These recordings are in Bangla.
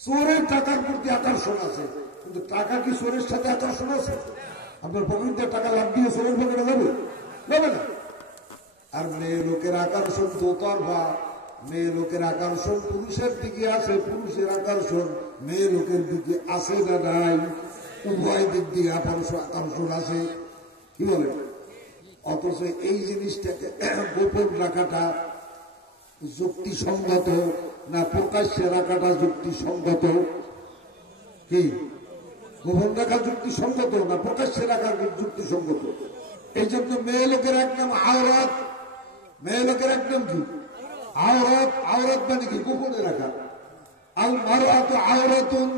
চোরের টাকার প্রতি আকর্ষণ আছে, কিন্তু টাকা কি চোরের সাথে আকর্ষণ আছে? আপনার পকেটে টাকা লাভ দিয়ে চোরের পকেটে যাবে? যাবে না। আর মেয়ে লোকের আকর্ষণ দোতরফা। মেয়ে লোকের আকর্ষণ পুরুষের দিকে আছে, পুরুষের আকর্ষণ মেয়ে লোকের দিকে আছে না নাই? উভয় দিক দিয়ে আকর্ষণ আছে। কি বলে? অথচ এই জিনিসটাকে গোপন রাখাটা যুক্তিসঙ্গত না প্রকাশ্যে রাখাটা যুক্তিসঙ্গত? কি গোপন রাখা যুক্তিসঙ্গত না প্রকাশ্যে রাখা যুক্তিসঙ্গত? এই জন্য মেয়ে লোকের একদম আওরাত, মেয়ে লোকের একদম কি আওরাত? আওরাত মানে কি গোপনে রাখা। আল মারআতু আওরাতুন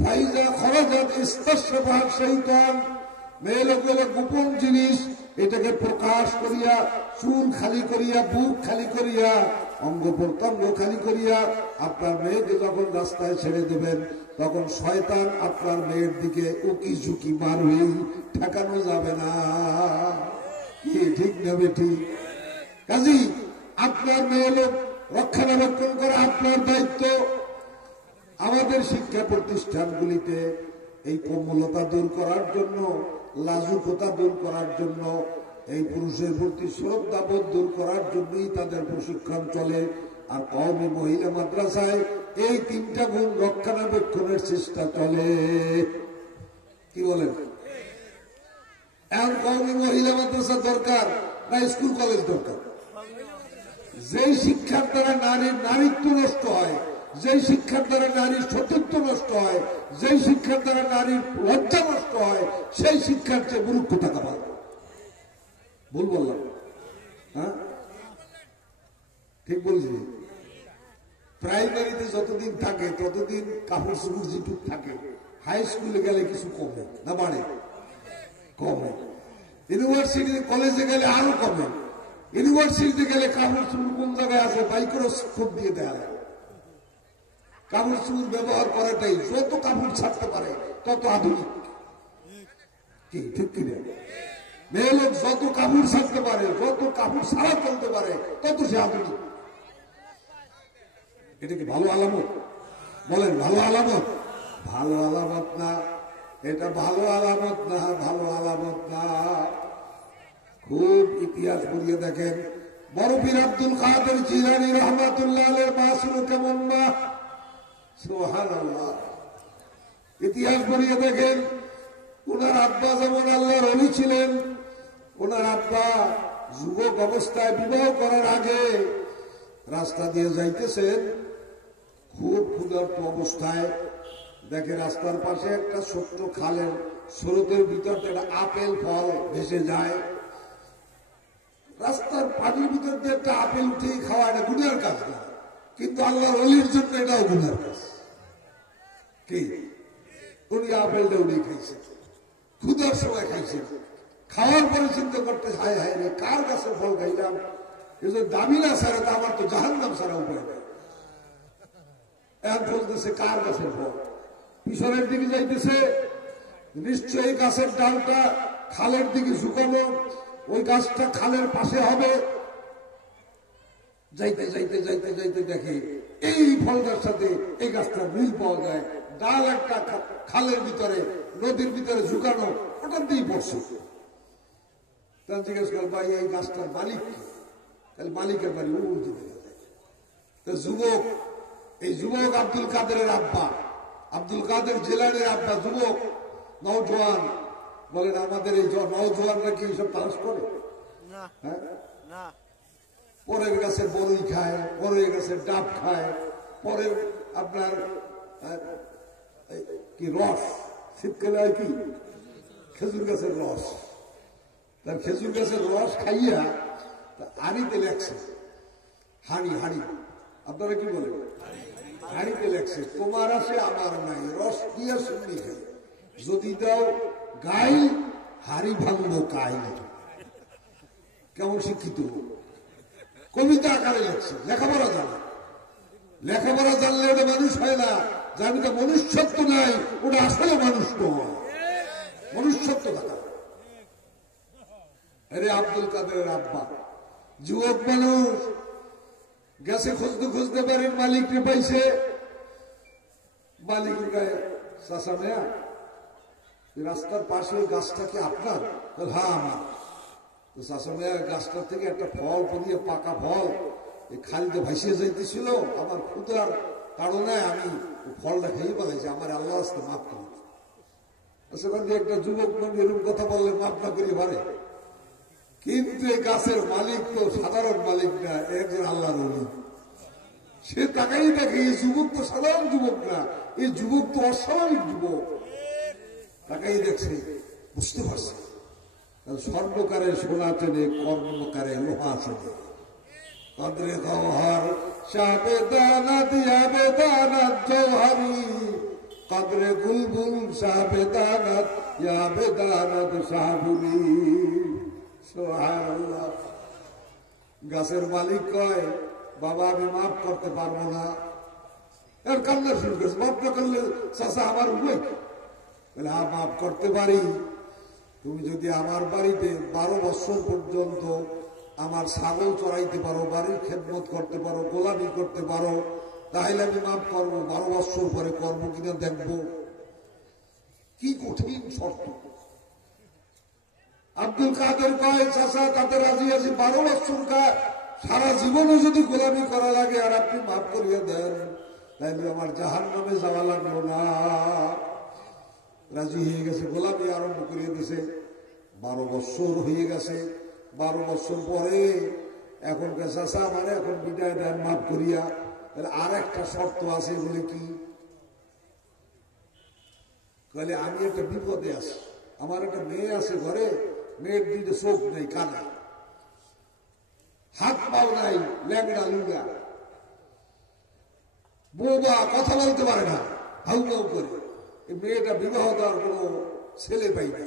ফাইজা খরাজাত ইস্তাশরাফাহা শাইতান। মেয়ে লোক হলো গোপন জিনিস, এটাকে প্রকাশ করিয়া, চুল খালি করিয়া, বুক খালি করিয়া, অঙ্গ প্রত্যঙ্গ খালি করিয়া আপনার মেয়েকে যখন রাস্তায় ছেড়ে দেবেন, তখন শয়তান আপনার মেয়ের দিকে উকি ঝুঁকি মারবে, ঠেকানো যাবে না। কি ঠিক নেবে? ঠিক। কাজী আপনার মেয়ে লোক রক্ষণাবেক্ষণ করা আপনার দায়িত্ব। আমাদের শিক্ষা প্রতিষ্ঠানগুলিতে এই কোমলতা দূর করার জন্য, লাজুকতা দূর করার জন্য, এই পুরুষের প্রতি শ্রদ্ধাবোধ দূর করার জন্যই তাদের প্রশিক্ষণ চলে। আর কওমি মহিলা মাদ্রাসায় এই তিনটা গুণ রক্ষণাবেক্ষণের চেষ্টা চলে। কি বলেন? এখন কওমি মহিলা মাদ্রাসা দরকার না স্কুল কলেজ দরকার? যেই শিক্ষার দ্বারা নারীর নারীত্ব নষ্ট হয়, যেই শিক্ষার দ্বারা নারীর সতীত্ব নষ্ট হয়, যেই শিক্ষার দ্বারা নারীর লজ্জা নষ্ট হয়, সেই শিক্ষার চেয়ে মূর্খ থাকা ভালো। ভুল বললাম? হ্যাঁ, ঠিক বলছি। প্রাইমারিতে যতদিন থাকে ততদিন কাপড় চোপড় যেটুক থাকে, হাই স্কুলে গেলে কিছু কমে না বাড়ে? কমে। ইউনিভার্সিটি কলেজে গেলে আরো কমে। ইউনিভার্সিটিতে গেলে কাপড় চোপড় কোন জায়গায় আছে মাইক্রোস্কোপ দিয়ে দেওয়া যায়। কাপড় চোপড় ব্যবহার করাটাই, যত কাপড় ছাড়তে পারে তত আধুনিক। কি ঠিক কিনা? মেয়ে লোক যত কাপড় ছাড়তে পারে, যত কাপড় ছাড়া চলতে পারে, তত সে আধুনিক। এটা কি ভালো আলামত? বলেন ভালো আলামত? ভালো আলামত না, এটা ভালো আলামত না, ভালো আলামত না। খুব ইতিহাস পড়িয়ে দেখেন, বড় পীর আব্দুল কাদের জিলানী রহমাতুল্লাহ আলাইহির মা ছিল কেমন মা! সুবহানাল্লাহ। ইতিহাস পড়িয়ে দেখেন, ওনার আব্বা যেমন আল্লাহর ওলি ছিলেন, ওনার আব্বা যুবক অবস্থায় বিবাহ করার আগে রাস্তা দিয়ে যাইতেছেন, খুব ক্ষুধার্ত অবস্থায় দেখে রাস্তার পাশে একটা ছোট্ট খালের স্রোতের ভিতর একটা আপেল ফল ভেসে যায়। রাস্তার পানির ভিতর দিয়ে একটা আপেল উঠেই খাওয়া, এটা গুনার কাজ না, কিন্তু আল্লাহর ওলির জন্য এটাও গুনার কাজ। কি? উনি আপেলটা উনি খাইছেন, ক্ষুধার সময় খাইছেন। খাওয়ার পরে চিন্তা করতে, হায় হায় রে, কার গাছের ফল খাইলাম, এই যে দামি না ছাড়া তো আমার তো জাহান্নাম ছাড়া উপায় নেই। এখন বলতেছে কার গাছের ফল, পিছনের দিকে যাইতেছে, নিশ্চয়ই গাছের ডালটা খালের দিকে ঝুঁকানো, ওই গাছটা খালের পাশে হবে। যাইতে যাইতে যাইতে যাইতে দেখে এই ফলটার সাথে এই গাছটার মিল পাওয়া যায়। ডাল একটা খালের ভিতরে, নদীর ভিতরে ঝুঁকানো, ওটার দিয়েই পড়ছে। তার জিজ্ঞেস কর, ভাই এই গাছটার মালিক? তাহলে মালিকের বাড়ি উল্টে দেখা যায়। তো যুবক, এই যুবক আব্দুল কাদেরের আব্বা, আব্দুল কাদের জিলানীর আব্বা, যুবক নওজোয়ান। বলেন আমাদের এই নওজোয়ানরা কি এইসব তালাশ করে? হ্যাঁ, পরের গাছের বড়ই খায়, পরের গাছের ডাব খায়, পরের আপনার কি রস, শীতকালে হয় কি খেজুর গাছের রস। তার খেজুর গাছের রস খাইয়া হাড়িতে লেখছে, হাড়ি হাড়ি, আপনারা কি বলেন? হাড়িতে লেখছে, তোমার আছে আমার নাই, রস দিয়া শুনি খাই, যদি দাও গাই হাড়ি ভাঙবো কাই। কেমন শিক্ষিত! কবিতা আকারে লেখছে, লেখাপড়া জানে। লেখাপড়া জানলে ওটা মানুষ হয় না, যার মধ্যে মনুষ্যত্ব নাই ওটা আসলে মানুষ নয়। মনুষ্যত্ব থাকা। আরে আব্দুল কাদেরের আব্বা যুবক মানুষ, গেছে খুঁজতে খুঁজতে পারেন মালিককে পাইছে। মালিকের গায়ে চাষা মেয়া রাস্তার পাশে ওই গাছটা কি আপনার? হ্যাঁ আমার। তো চাষা মেয়া গাছটার থেকে একটা ফল পরিয়ে পাকা ফল এই খালিতে ভাসিয়ে যাইতেছিল, আমার ক্ষুধার কারণে আমি ফলটা খেয়ে বলেছি, আমার আল্লাহ আসতে মাফ করে। সেখান থেকে একটা যুবক মানুষ এরকম কথা বললে মাফ না করি পারে, কিন্তু এই গাছের মালিক তো সাধারণ মালিক না, একজন আল্লাহর ওলি। সে তাকেই দেখে এই যুবক তো সাধারণ যুবক না, এই যুবক তো অস্বাভাবিক যুবক, তাকেই দেখছে, বুঝতে পারছে স্বর্ণকারে সোনা চেনে, কর্মকারে লোহা চেনে। কদরে গওহর শাবে দানাত ইয়াবে দানাত জওহারি, কদরে বুলবুল শাবে দানাত ইয়াবে দানাত শাহবুরি। সুবহানাল্লাহ। গাছের মালিক কয়, বাবা আমি মাফ করতে পারবো না। এর কান্না শুরু করেছে, মাফ না করলে চাচা আমার উপায় বলে, হ্যাঁ মাফ করতে পারি, তুমি যদি আমার বাড়িতে 12 বছর পর্যন্ত আমার ছাগল চড়াইতে পারো, বাড়ির খেদমত করতে পারো, গোলামি করতে পারো, তাহলে আমি মাফ করবো। 12 বছর পরে করবো কিনা দেখবো। কি কঠিন শর্ত। আব্দুল কাদের কয়, চাচা তাতে রাজি আছি, 12 বছর সারা জীবনে যদি গোলামি করা লাগে আর আপনি মাফ করিয়ে দেন, তাইলে আমার জাহান্নামে যাওয়া লাগলো না। রাজি হয়ে গেছে, গোলামি আরম্ভ করিয়ে দিয়েছে। 12 বছর হয়ে গেছে। 12 বছর পরে এখন চাচা আমার এখন বিদায় দেন মাফ করিয়া। আর একটা শর্ত আছে, বলে কি? বলে আমি একটা বিপদে আছি, আমার একটা মেয়ে আছে ঘরে, মেয়ের দিকে চোখ নেই, কানা, হাত পাও নাই, ল্যাংড়া লুঙ্গা, বোবা, কথা বলতে পারে না, হাউ হাউ করে। এই মেয়েটা বিবাহ দেওয়ার কোনো ছেলে পাই না।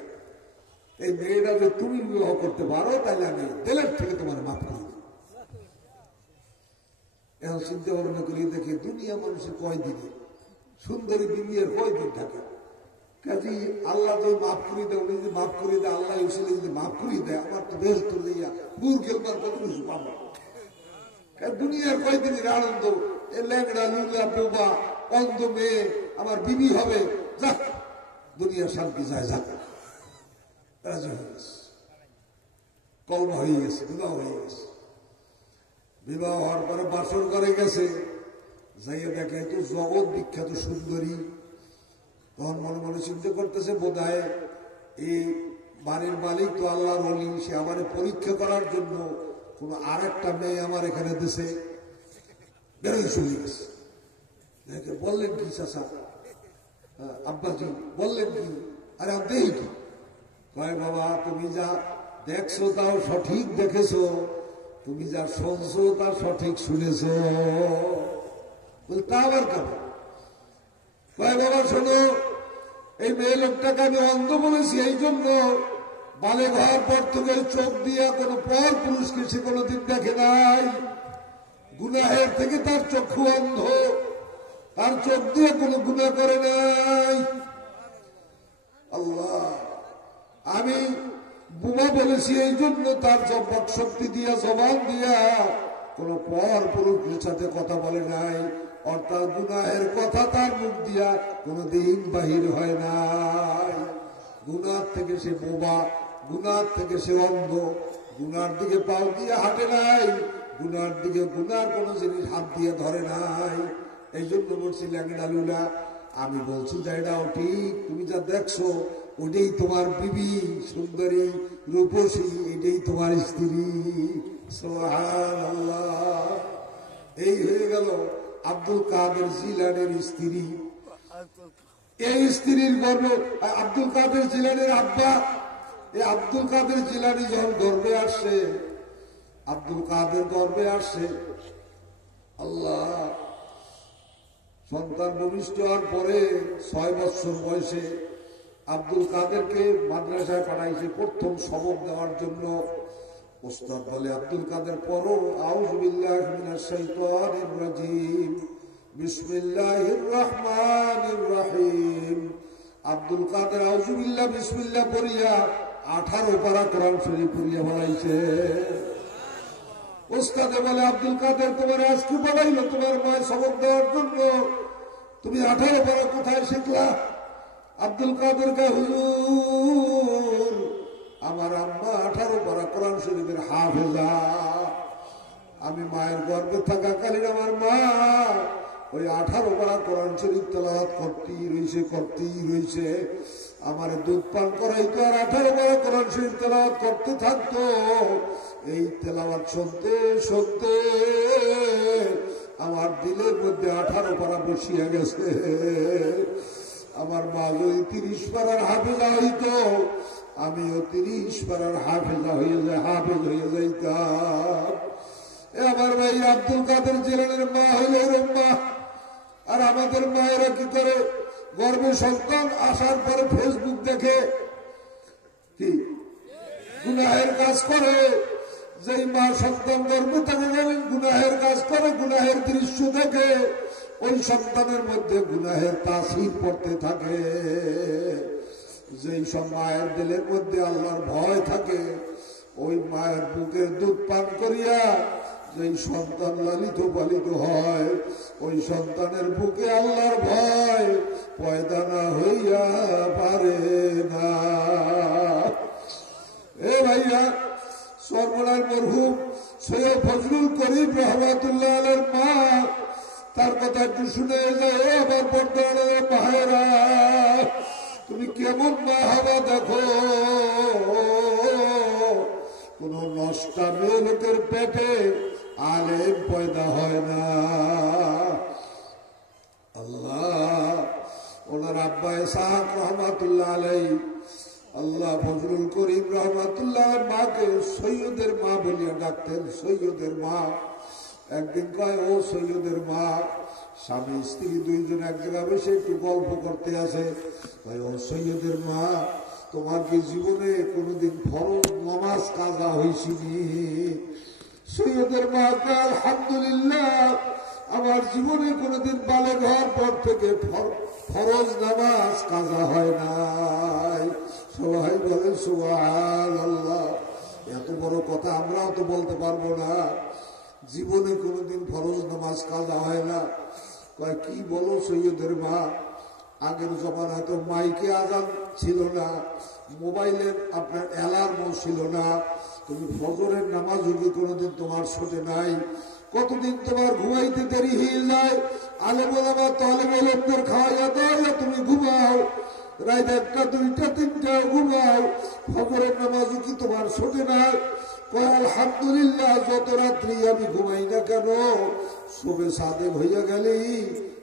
এই মেয়েটা যে তুমি বিবাহ করতে পারো, তাহলে আমি দিলের থেকে তোমার মাফ করি। এখন চিন্তা ভাবনা করি, দেখি দুনিয়া মানুষের কয়দিনে, সুন্দরী বিবিয়ের কয়দিন থাকে। কাজে আল্লাহ তো মাফ করিয়ে দেয়, উনি যদি মাফ করিয়ে দেয়, আল্লাহ এসে যদি মাফ করিয়ে দেয়, আমার তো বেশ তো দিয়া দূর খেলবার কত কিছু পাবো। দুনিয়ার কয়দিনের আনন্দ, এ ল্যাংড়া লুঙ্গা বোবা অন্ধ মেয়ে আমার বিবি হবে, যাক দুনিয়ার শান্তি যায়, যাক। রাজি হয়ে গেছে, কলমা হয়ে গেছে, বিবাহ হয়ে গেছে। বিবাহ হওয়ার পরে বাসর করে গেছে, যাইয়ে দেখে তো জগৎ বিখ্যাত সুন্দরী। তখন মনে মনে চিন্তা করতেছে, বোধ হয় এই বাড়ির মালিক তো আল্লাহর ওলি, সে আমার পরীক্ষা করার জন্য কোন আর একটা মেয়ে আমার এখানে দেশে বেরোয় চলে গেছে। বললেন কি চাচা? আব্বাজি বললেন কি? আরে দেই কি? কয় বাবা তুমি যা দেখছো তাও সঠিক দেখেছো, তুমি যা শুনছো তা সঠিক শুনেছো। তা আবার কেন? কয় বাবা শোনো, এই মেয়ে লোকটাকে আমি অন্ধ বলেছি এই জন্য, বালে ঘর পর থেকে চোখ দিয়ে কোনো পর পুরুষকে সে কোনোদিন দেখে নাই। গুনাহের থেকে তার চক্ষু অন্ধ, তার চোখ দিয়ে কোনো গুনাহ করে নাই। আল্লাহ, আমি বুবা বলেছি এই জন্য তার জবাব শক্তি দিয়া, জবান দিয়া কোন পর পুরুষের সাথে কথা বলে নাই, অর্থাৎ গুনাহের কথা তার মুখ দিয়া কোনদিন বাহির হয় নাই। গুনার থেকে সে বোবা, গুনার থেকে সে অন্ধ, গুনার দিকে পাও দিয়ে হাঁটে নাই, গুনার দিকে গুনার কোন জিনিস হাত দিয়ে ধরে নাই। এই জন্য বলছি ল্যাংড়া লুলা। আমি বলছি যে এটাও ঠিক, তুমি যা দেখছো ওটাই তোমার বিবি, সুন্দরী রূপসী, এটাই তোমার স্ত্রী। সুবহানাল্লাহ। এই হয়ে গেল আব্দুল কাদের জিলানের স্ত্রী। এই স্ত্রীর গর্বে আব্দুল কাদের জিলানের আব্বা, এই আব্দুল কাদের জিলানি যখন গর্বে আসছে, আব্দুল কাদের গর্বে আসছে, আল্লাহ সন্তান ভূমিষ্ঠ হওয়ার পরে 6 বছর বয়সে আব্দুল কাদেরকে মাদ্রাসায় পাঠাইছে প্রথম সবক দেওয়ার জন্য। ওস্তাদ বলে, আব্দুল কাদের পড়ো, আউযু বিল্লাহি মিনাশ শাইতানির রাজিম, বিসমিল্লাহির রহমানির রহিম। আব্দুল কাদের আউযু বিল্লাহ বিসমিল্লাহ পড়িয়া 18 পারা কোরআন শরীফ পড়িয়া বলাইছে। ওস্তাদে বলে, আব্দুল কাদের তোমার আজকে বলাইলো তোমার মায়ের সবক দেওয়ার জন্য, তুমি 18 পারা কোথায় শিখলা? আব্দুল কাদের কা হুজুর, আমার আম্মা 18 পারা কোরআন শরীফের হাফেজা। আমি মায়ের গর্ভে থাকাকালীন আমার মা ওই 18 পারা কোরআন শরীফ তেলাওয়াত করতেই রয়েছে। আমার দুধ পান করাইতো আর 18 পারা কোরআন শরীফ তেলাওয়াত করতে থাকতো। এই তেলাওয়াত শুনতে শুনতে আমার দিলের মধ্যে 18 পারা বসিয়া গেছে। আমার মা যদি 30 পারার হাফেজা হইতো, আমিও 30 পারার হাফেজ হয়ে যাইতাম। আমার ভাই আব্দুল কাদের জিলানীর মা হইল এরকম মা। আর আমাদের মায়েরা কি করে? গর্ভে সন্তান আসার পরে ফেসবুক দেখে, কি গুনাহের কাজ করে। যেই মা সন্তান গর্ভে থাকাকালীন গুনাহের কাজ করে, গুনাহের দৃশ্য দেখে, ওই সন্তানের মধ্যে গুনাহের তাসির পড়তে থাকে। যেই সব মায়ের দিলের মধ্যে আল্লাহর ভয় থাকে, ওই মায়ের বুকের দুধ পান করিয়া যেই সন্তান লালিত পালিত হয়, ওই সন্তানের বুকে আল্লাহর ভয় পয়দা না হইয়া পারে না। এ ভাইয়া, সর্বনার মরহুম সৈয়দ ফজলুল করিম রহমাতুল্লাহ আলাইহির মা, তার কথা একটু শুনে যায়। আমার বর্তমানের মায়েরা, তুমি কেমন মা হবা দেখো। কোন নষ্টা মেয়ে লোকের পেটে আলেম পয়দা হয় না। আল্লাহ ওনার আব্বা ইসহাক রহমাতুল্লাহ আলাইহি, আল্লাহ ফজলুল করিম রহমাতুল্লাহ মাকে সৈয়দের মা বলিয়া ডাকতেন। সৈয়দের মা। একদিন কয়, ও সৈয়দের মা, স্বামী স্ত্রী দুইজন এক জায়গায় বসে একটু গল্প করতে আসে। ও সৈয়দের মা, তোমার কি জীবনে কোনদিন ফরজ নামাজ কাজা হয়েছিনি? সৈয়দের মা কয়, আলহামদুলিল্লাহ, আমার জীবনে কোনদিন বালেগ হওয়ার পর থেকে ফরজ নামাজ কাজা হয় নাই। সবাই বলে সুবহানাল্লাহ। এত বড় কথা আমরাও তো বলতে পারবো না, জীবনে কোনদিন ফরজ নামাজ কাজা হয় না। কয়, কি বলো সৈয়দের মা? আগের জমানায় তো মাইকে আজান ছিল না, মোবাইলের আপনার অ্যালার্মও ছিল না। তুমি ফজরের নামাজ যদি কোনোদিন তোমার ছোটে নাই, কতদিন তোমার ঘুমাইতে দেরি হয়ে যায়। আলেম ওলামা তালেব ওলামাদের খাওয়াইয়া দাও, তুমি ঘুমাও, রাত 1টা 2টা 3টা ঘুমাও, ফজরের নামাজও কি তোমার ছোটে নাই? কয়, আলহামদুলিল্লাহ, যত রাত্রি আমি ঘুমাই না কেন, শোবে সাদেক হইয়া গেলেই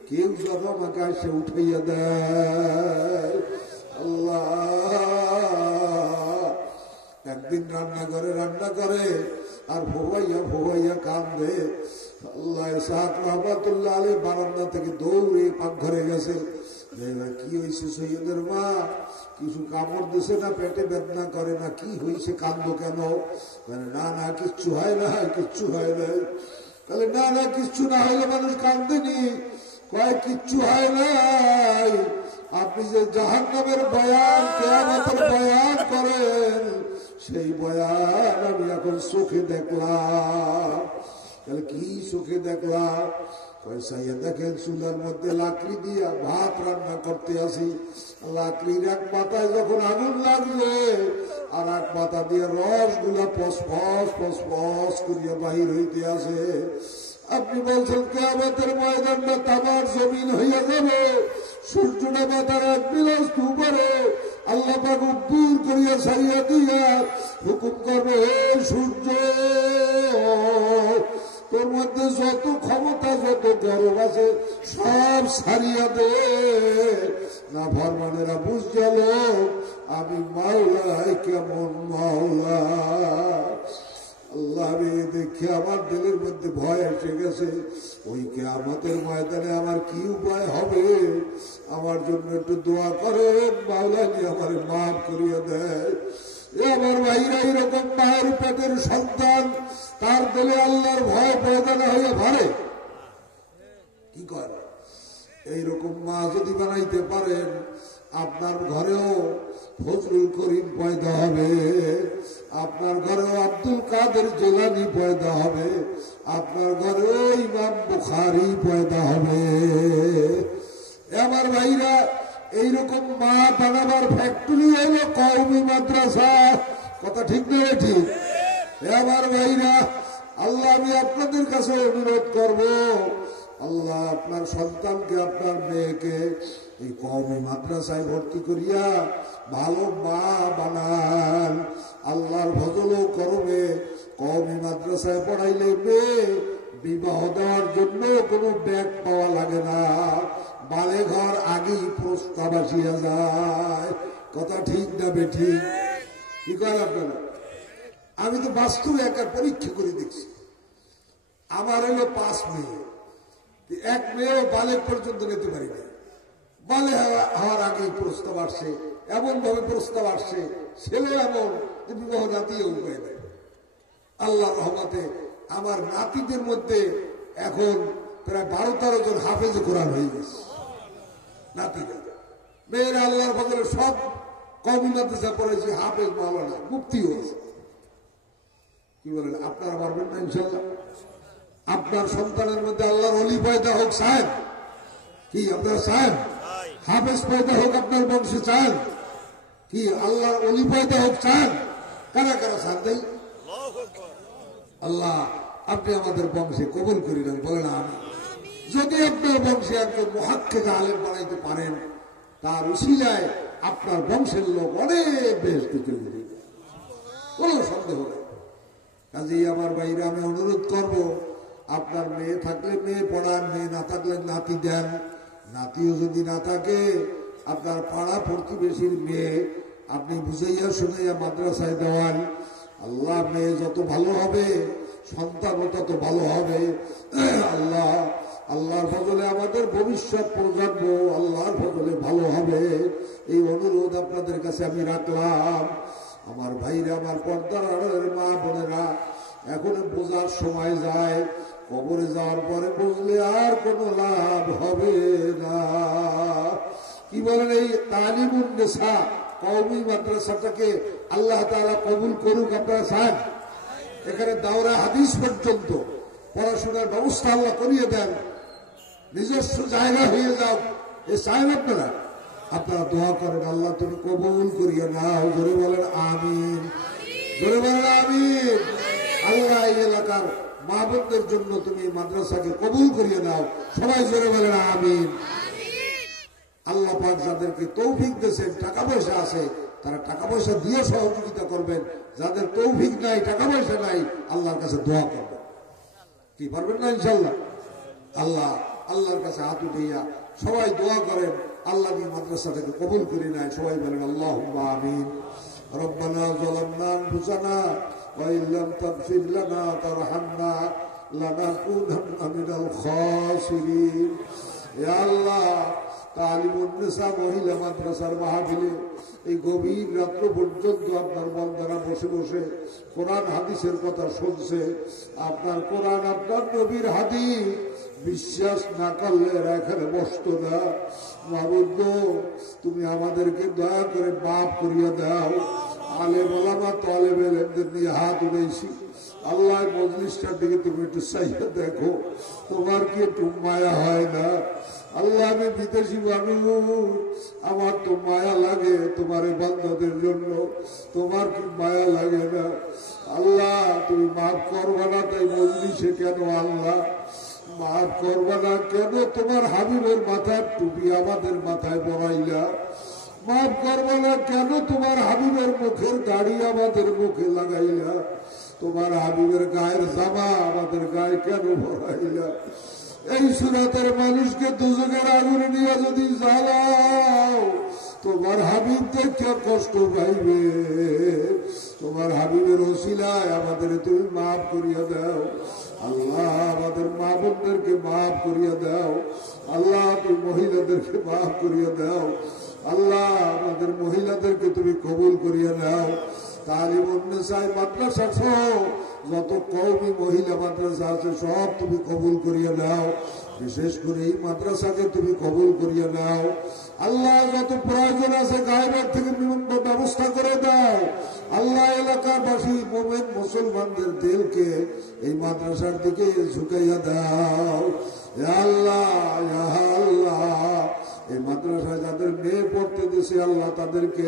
কেউ যেন আমাকে এসে উঠাইয়া দেয়। আল্লাহ। একদিন রান্না করে আর ভোবাইয়া কান্দে। আল্লাহ ইসহাক রহমাতুল্লাহ আলাইহি বারান্দা থেকে দৌড়ে পাকঘরে গেছে। কি হয়েছে সৈয়দের মা? কিছু কামড় দিছে না, পেটে বেদনা করে না, কি হয়েছে, কান্দো কেন? না না, কিচ্ছু হয় না, কিচ্ছু হয় না। তাহলে না না, কিচ্ছু না হইলে মানুষ কান্দেনি। কয়, কিচ্ছু হয় নাই। আপনি যে জাহান্নামের বয়ান, কিয়ামতের বয়ান করেন, সেই বয়ান আমি এখন চোখে দেখলাম। তাহলে কি চোখে দেখলাম? পয়সাইয়া দেখেন, চুলার মধ্যে লাকড়ি দিয়া ভাত রান্না করতে আসি। লাকড়ির এক মাথায় যখন আগুন লাগলে, আর এক মাথা দিয়ে রসগুলা পস করিয়া বাহির হইতে আসে। আপনি বলছেন কিয়ামতের ময়দানটা তামার জমিন হইয়া যাবে, সূর্যটা মাথার 1 বিলাস উপরে আল্লাহ পাক দূর করিয়া ছাড়িয়া দিয়া হুকুম করবে, হে সূর্য, তোর মধ্যে যত ক্ষমতা, যত গরম আছে সব ছাড়িয়া দে। না ফরমানেরা বুঝ গেল আমি মাওলায় কেমন মাওলা। আল্লাহ দেখে আমার দিলের মধ্যে ভয় এসে গেছে। ওই কিয়ামতের ময়দানে আমার কি উপায় হবে? আমার জন্য একটু দোয়া করে, মাওলা নিয়ে আমার মাফ করিয়া দেয়। আমার ভাইরা এরকম মায়ের পেটের সন্তান, তার দিলে আল্লাহর ভয় পয়দা না হইয়া ভারে কি করে? এইরকম মা যদি বানাইতে পারেন, আপনার ঘরেও ফজলুল করিম পয়দা হবে, আপনার ঘরেও আব্দুল কাদের জিলানী পয়দা হবে, আপনার ঘরেও ইমাম বুখারী পয়দা হবে। আমার ভাইরা, এইরকম মা বানাবার ফ্যাক্টরি হইল কওমি মাদ্রাসা। কথা ঠিক না ঠিক? আমার ভাইরা, আল্লাহ আমি আপনাদের কাছে অনুরোধ করব, আল্লাহ আপনার সন্তানকে, আপনার মেয়েকে এই কওমি মাদ্রাসায় ভর্তি করিয়া ভালো মা বানান। আল্লাহর ফজল ও করমে কওমি মাদ্রাসায় পড়াইলে মেয়ে বিবাহ দেওয়ার জন্য কোনো ব্যাগ পাওয়া লাগে না, বালে ঘর আগেই প্রস্তাব আসিয়া যায়। কথা ঠিক না বেঠিক? কি করেন আপনারা? আমি তো বাস্তবে একটা পরীক্ষা করে দেখছি। আমার হলো 5 মেয়ে, এক মেয়েও বালে পর্যন্ত নিতে পারি না। বালে হওয়ার আগেই প্রস্তাব আসছে, এমন ভাবে প্রস্তাব আসছে, ছেলে এমন যে বিবাহ নাতিও উপায় নেই। আল্লাহ রহমতে আমার নাতিদের মধ্যে এখন প্রায় 12-13 জন হাফেজ কোরআন হয়ে গেছে। নাতিরা, মেয়েরা আল্লাহর বদলে সব কওমি মাদ্রাসা পড়েছে, হাফেজ মাওলানা মুফতি হয়েছে। কি বলেন? আপনারা পারবেন না ইনশাল্লাহ? আপনার সন্তানের মধ্যে আল্লাহর ওলি পয়দা হোক চান? কি আপনারা চান? হাফেজ পয়দা হোক আপনার বংশে চান? কি আল্লাহর ওলি পয়দা হোক চান? কারা কারা চান? তাই আল্লাহ আপনি আমাদের বংশে কবুল করে নেন, বলেন আমি। যদি আপনার বংশে একজন মুহাক্কিক আলেম বানাইতে পারেন, তার উসিলায় আপনার বংশের লোক অনেক বেহেশতে চলে যাবে, কোনো সন্দেহ নেই। কাজেই আমার বাইরে আমি অনুরোধ করব, আপনার মেয়ে থাকলে মেয়ে পড়ান, মেয়ে না থাকলে নাতি দেন। নাতিও যদি না থাকে, আপনার পাড়া প্রতিবেশীর মেয়ে আপনি বুঝাইয়া শুনাইয়া মাদ্রাসায় দেওয়ান। আল্লাহ মেয়ে যত ভালো হবে, সন্তানও তত ভালো হবে। আল্লাহ আল্লাহর ফজলে আমাদের ভবিষ্যৎ প্রজন্ম আল্লাহর ফজলে ভালো হবে, এই অনুরোধ আপনাদের কাছে আমি রাখলাম। আমার ভাইরা, আমার পর্দার আড়ালের মা বোনেরা, এখন বোঝার সময় যায়, কবরে যাওয়ার পরে বুঝলে আর কোনো লাভ হবে না। কি বলেন? এই তালিমুন নেশা কওমি মাদ্রাসাটাকে আল্লাহ তাআলা কবুল করুক। আপনারা চান? এখানে দাওরা হাদিস পর্যন্ত পড়াশোনার ব্যবস্থা আল্লাহ করিয়ে দেন, নিজস্ব জায়গা হয়ে যাও, এ চান আপনারা? আপনারা দোয়া করেন, আল্লাহ তুমি কবুল করিয়ে নাও। জোরে বলেন আমিন, জোরে বলেন আমিন। আল্লাহ এই এলাকার মা বোনদের জন্য তুমি মাদ্রাসাকে কবুল করিয়ে নাও। সবাই জোরে বলেন আমিন। আল্লাহ পাক যাদেরকে তৌফিক দিয়েছেন, টাকা পয়সা আছে, তারা টাকা পয়সা দিয়ে সহযোগিতা করবেন। যাদের তৌফিক নাই, টাকা পয়সা নাই, আল্লাহর কাছে দোয়া করবেন। কি পারবেন না ইনশাল্লাহ? আল্লাহর কাছে হাত উঠাইয়া সবাই দোয়া করেন, আল্লাহ এই মাদ্রাসাটাকে কবুল করে নেয়। সবাই বলেন আল্লাহুম্মা আমিন। রব্বানা যালামনা আনফুসানা ওয়া ইল্লাম তাগফির লানা তারহামনা লানাকুনান্না মিনাল খাসিরিন। ইয়া আল্লাহ, তালিমুন নেশা মহিলা মাদ্রাসার মাহফিলে এই গভীর রাত্র পর্যন্ত আপনার বান্দারা বসে বসে কোরআন হাদিসের কথা শুনছে। আপনার কোরআন, আপনার নবীর হাদিস বিশ্বাস না করলে এখানে বসতো না। মাবুদ, তুমি আমাদেরকে দয়া করে মাফ করিয়া দাও। আলেম ওলামা তালেব ইলমদের নিয়ে হাত উঠেছি। আল্লাহ মজলিসটার দিকে তুমি একটু চাইয়া দেখো, তোমার কি একটু মায়া হয় না? আল্লাহ আমি বিদেশি মানুষ, আমার তো মায়া লাগে তোমার বান্দাদের জন্য, তোমার কি মায়া লাগে না? আল্লাহ তুমি মাফ করবা না তাই মজলিসে কেন? আল্লাহ মাফ করবা না কেন তোমার হাবিবের মাথার টুপি আমাদের মাথায় পরাইলা? মাফ করবা না কেন তোমার হাবিবের মুখের দাড়ি আমাদের মুখে লাগাইলা? তোমার হাবিবের গায়ের জামা আমাদের গায়ে কেন পরাইলা? এই সুরাতের মানুষকে দুজনের আগুনে নিয়ে যদি জ্বালাও, তোমার হাবিব দেখে কষ্ট পাইবে। তোমার হাবিবের ওসিলায় আমাদের তুমি মাফ করিয়া দাও। আল্লাহ আমাদের মা বোনদেরকে মাফ করিয়া দাও। আল্লাহ তুমি মহিলাদেরকে মাফ করিয়া দাও। আল্লাহ আমাদের মহিলাদেরকে তুমি কবুল করিয়া নাও। তালিমুন নেশা মাদ্রাসা সহ যত কওমি মহিলা মাদ্রাসা আছে সব তুমি কবুল করিয়া নাও। বিশেষ করে এই মাদ্রাসাকে তুমি কবুল করিয়া নাও। আল্লাহ যত প্রয়োজন আছে গায়েবের থেকে ব্যবস্থা করে দাও। আল্লাহ এলাকাবাসী মুমিন মুসলমানদের দিলকে এই মাদ্রাসার দিকে ঝুঁকাইয়া দাও। ইয়া আল্লাহ, ইয়া আল্লাহ, এই মাদ্রাসায় যাদের মেয়ে পড়তে দিছে আল্লাহ তাদেরকে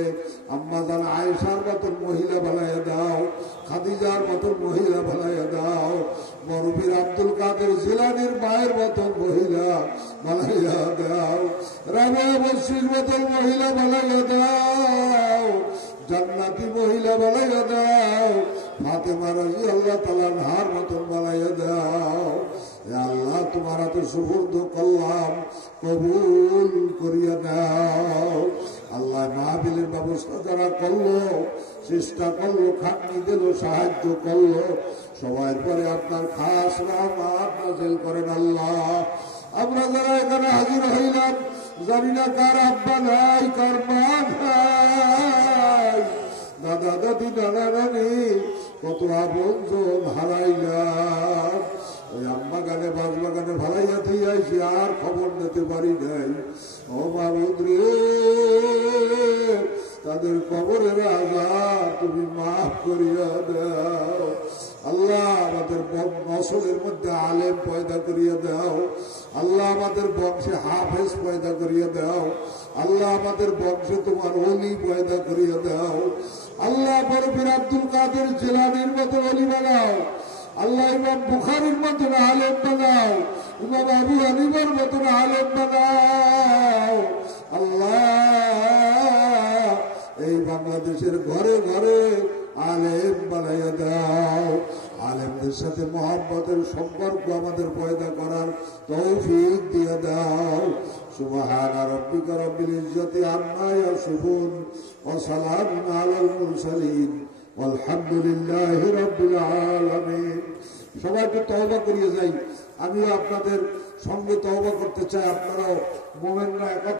আম্মা জান আয়েশার মতন মহিলা বানাইয়া দাও, খাদিজার মতন মহিলা বানাইয়া দাও, মরুবীর আব্দুল কাদের জিলানির মায়ের মতন মহিলা বানাইয়া দাও, রাবেয়া বশির মতন মহিলা বানাইয়া দাও, জান্নাতি মহিলা বানাইয়া দাও, ফাতেমা রাদিয়াল্লাহু তাআলা আনহার মতন বানাইয়া দাও। আল্লাহ তোমার হাতে সুপুর্দ করলাম, কবুল করিয়া দাও। আল্লাহ মাহফিলের ব্যবস্থা যারা করলো, চেষ্টা করলো, খাটনি দিল, সাহায্য করলো, সবার পরে আপনার খাস রহমত নাযিল করেন আল্লাহ। আমরা যারা এখানে হাজির হইলাম জানি না কার আব্বা নাই, কার মা নাই, দাদা দাদি নানা নানি কত আপনজন হারাইলাম। ওই আম্মা গানে বাজবাগানে ভালাইয়া থইয়াছি, আর খবর নিতে পারি নাই। ও মাবুদ রে, তাদের কবরের আযাব তুমি মাফ করিয়া দাও আল্লাহ। আমাদের নসলের মধ্যে আলেম পয়দা করিয়া দাও আল্লাহ। আমাদের বংশে হাফেজ পয়দা করিয়া দাও আল্লাহ। আমাদের বংশে তোমার ওলি পয়দা করিয়া দাও আল্লাহ। বরফির আব্দুল কাদের জিলানির মতো ওলি বানাও আল্লাহ। ইমাম বুখারীর মতন আলেম বানাও, ইমাম আবু হানিফার মতন আলেম বানাও আল্লাহ। এই বাংলাদেশের ঘরে ঘরে আলেম বানাইয়া দাও। আলেমদের সাথে মহব্বতের সম্পর্ক আমাদের পয়দা করার তৌফিক দিয়ে দাও। সুবহান রাব্বিকা রাব্বিল ইজ্জাতি আম্মা ইয়াসিফুন ওয়া সালামুন আলাল মুরসালিন আলহামদুলিল্লাহি রাব্বিল আলামিন। সবাইকে তওবা করিয়ে যাই। আমিও আপনাদের সঙ্গে তওবা করতে চাই, আপনারাও মোমেনরা